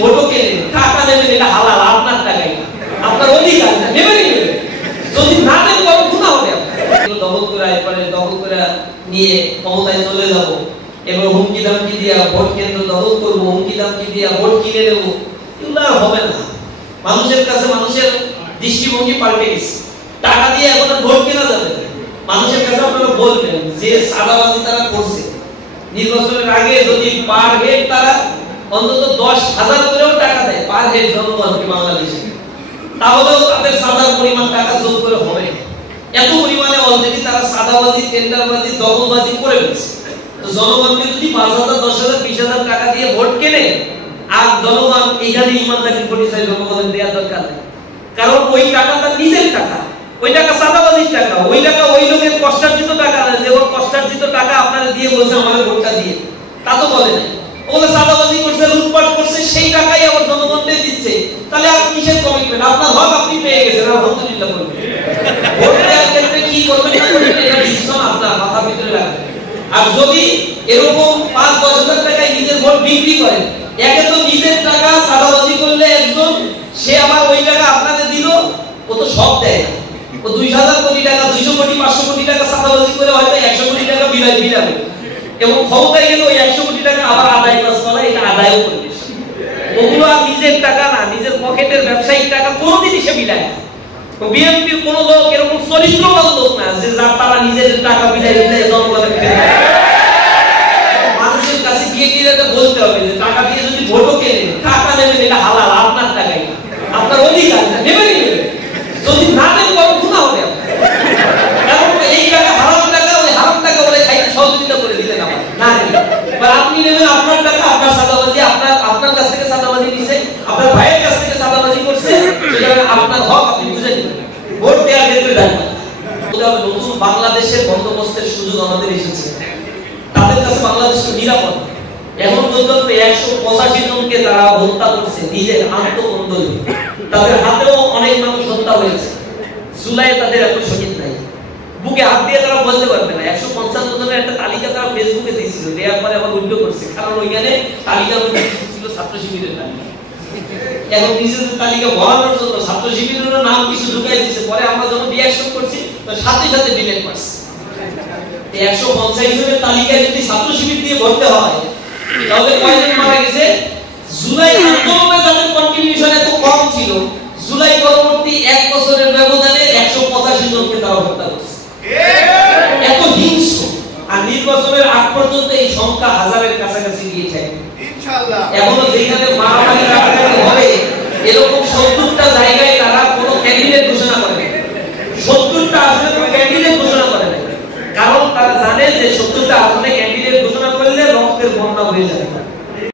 ভোটও কেনেন, টাকা নেবেন, এটা হালাল, আপনার টাকাই, আপনার অধিকার, নেবেনই নেবেন। যদি না নেন বড় গুনাহ হবে। দখল করে এরপরে দখল করে নিয়ে ক্ষমতায় চলে যাব, এবার হুমকি দামকি দিয়া ভোট কেন্দ্র দখল করব, হুমকি দামকি দিয়া ভোট কিনে নেব, এগুলো আর হবে না। মানুষের কাছে মানুষের দৃষ্টিভঙ্গি পাল্টে গেছে। টাকা দিয়ে এখন ভোট কেনা যাবে না। মানুষের কাছে আপনারা বলবেন যে সাদাবাজি তারা করছে, নির্বাচনের আগে যদি পার হেড তারা অন্তত 10,000 করেও টাকা দেয় পার হেড জনগণকে বাংলাদেশে, তাহলেও তাদের সাদার পরিমাণ টাকা যোগ করে হবে। এত পরিমাণে অলরেডি তারা সাদাবাজি, টেন্ডারবাজি, দখলবাজি করে ফেলছে। তো জনগণকে যদি 5,000, 10,000, 20,000 টাকা দিয়ে ভোট কেনে, আর জনগণ এইখানে ইমানদারির পরিচয় জনগণের দেওয়ার দরকার নেই। কারণ ওই টাকা তার নিজের টাকা, ওই টাকা সাদাবাজির টাকা, ওই টাকা ওই লোকের কষ্টার্জিত টাকা না যে ওর কষ্টার্জিত টাকা আপনারা দিয়ে বলছে আমাদের ভোটটা দিয়ে, তা তো বলে না। ওগুলো সাদাবাজি করছে, লুটপাট করছে, সেই টাকাই আবার জনগণকে দিচ্ছে। তাহলে আর কিসের কমিটমেন্ট? আপনার হক আপনি পেয়ে গেছেন, আলহামদুলিল্লাহ বলবেন। ভোট দেওয়ার ক্ষেত্রে কি করবেন না করবেন এটা ডিসিশন আপনার মাথার ভিতরে রাখবেন। আর যদি এরকম 5-10 হাজার টাকায় নিজের ভোট বিক্রি করেন, একে তো নিজের টাকা সাদাবাজি করলে একজন, সে আবার ওই টাকা আপনাদের দিল, ও তো সব দেয় না। ও 2,000 কোটি টাকা, 200 কোটি, 500 কোটি টাকা সাদাবাজি করে হয়তো 100 কোটি টাকা বিলাবে, এবং ক্ষমতায় গেলে ওই 100 কোটি টাকা আবার আদায় করা, এটা আদায়ও করবে। ওগুলো আর নিজের টাকা না, নিজের পকেটের ব্যবসায়িক টাকা কোনোদিনই সে বিলায় না। বিএনপির কোন লোক এরকম চরিত্রবান লোক না যে তারা নিজের টাকা বিলায় জনগণের মানুষের কাছে গিয়ে গিয়ে বলতে হবে যে টাকা দিয়ে যদি ভোটও কেনেন, টাকা নেবেন, এটা হালাল, আপনার টাকাই, আপনার অধিকার, নেবেনই নেবেন। যদি না নেন বড় গুনাহ হবে। কারণ এই টাকা হারাম টাকা, ওই হারাম টাকা বলে খাইতে সহযোগিতা করে দিলেন আমার না নেবেন। বা আপনি নেবেন আপনার টাকা, আপনার সাদাবাজি, আপনার কাছ থেকে সাদাবাজি নিছে, আপনার ভাইয়ের কাছ থেকে সাদাবাজি করছে, সেটা আপনার হক, আপনি বুঝে নেবেন। ভোট দেওয়ার ক্ষেত্রে দেখবেন নতুন বাংলাদেশের বন্দোবস্তের সুযোগ আমাদের এসেছে। তাদের কাছে বাংলাদেশ নিরাপদ। এখন পর্যন্ত 185 জনকে তারা হত্যা করছে নিজের আত্মকন্দলে। তাদের হাতেও অনেক মানুষ হত্যা হয়েছে। জুলাইয়ে তাদের এত শহীদ নাই, বুকে হাত দিয়ে তারা বলতে পারবে না। 155 জনের একটা তালিকা তারা ফেসবুকে দিয়েছিল, দেওয়ার পরে আবার উল্টো করছে, কারণ ওইখানে তালিকার মধ্যে ছিল ছাত্র শিবিরের তালিকা। এখন নিজেদের তালিকা বলানোর জন্য ছাত্র শিবিরের নাম কিছু ঢুকাই দিচ্ছে, পরে আমরা যখন রিঅ্যাকশন করছি সাথে সাথে ডিলিট করছে। 150 জনের তালিকায় যদি ছাত্র শিবির দিয়ে ভরতে হয়, তাহলে কয়জন মারা গেছে? জুলাই আন্দোলনে যাদের কন্ট্রিবিউশন এত কম ছিল, জুলাই পরবর্তী 1 বছরের ব্যবধানে 185 জনকে তারা হত্যা করছে। এত হিংস্র। আর নির্বাচনের আগ পর্যন্ত এই সংখ্যা হাজারের কাছাকাছি গিয়ে থাকবে ইনশাআল্লাহ। এখনো যেখানে মারামারি হবে, এরকম 70টা জায়গায় তারা কোনো ক্যান্ডিডেট ঘোষণা করে না। 70টা আসলে কোনো ক্যান্ডিডেট ঘোষণা করে না, কারণ তারা জানে যে 70টা আসলে ক্যান্ডিডেট ঘোষণা করলে রক্তের বন্যা হয়ে যাবে।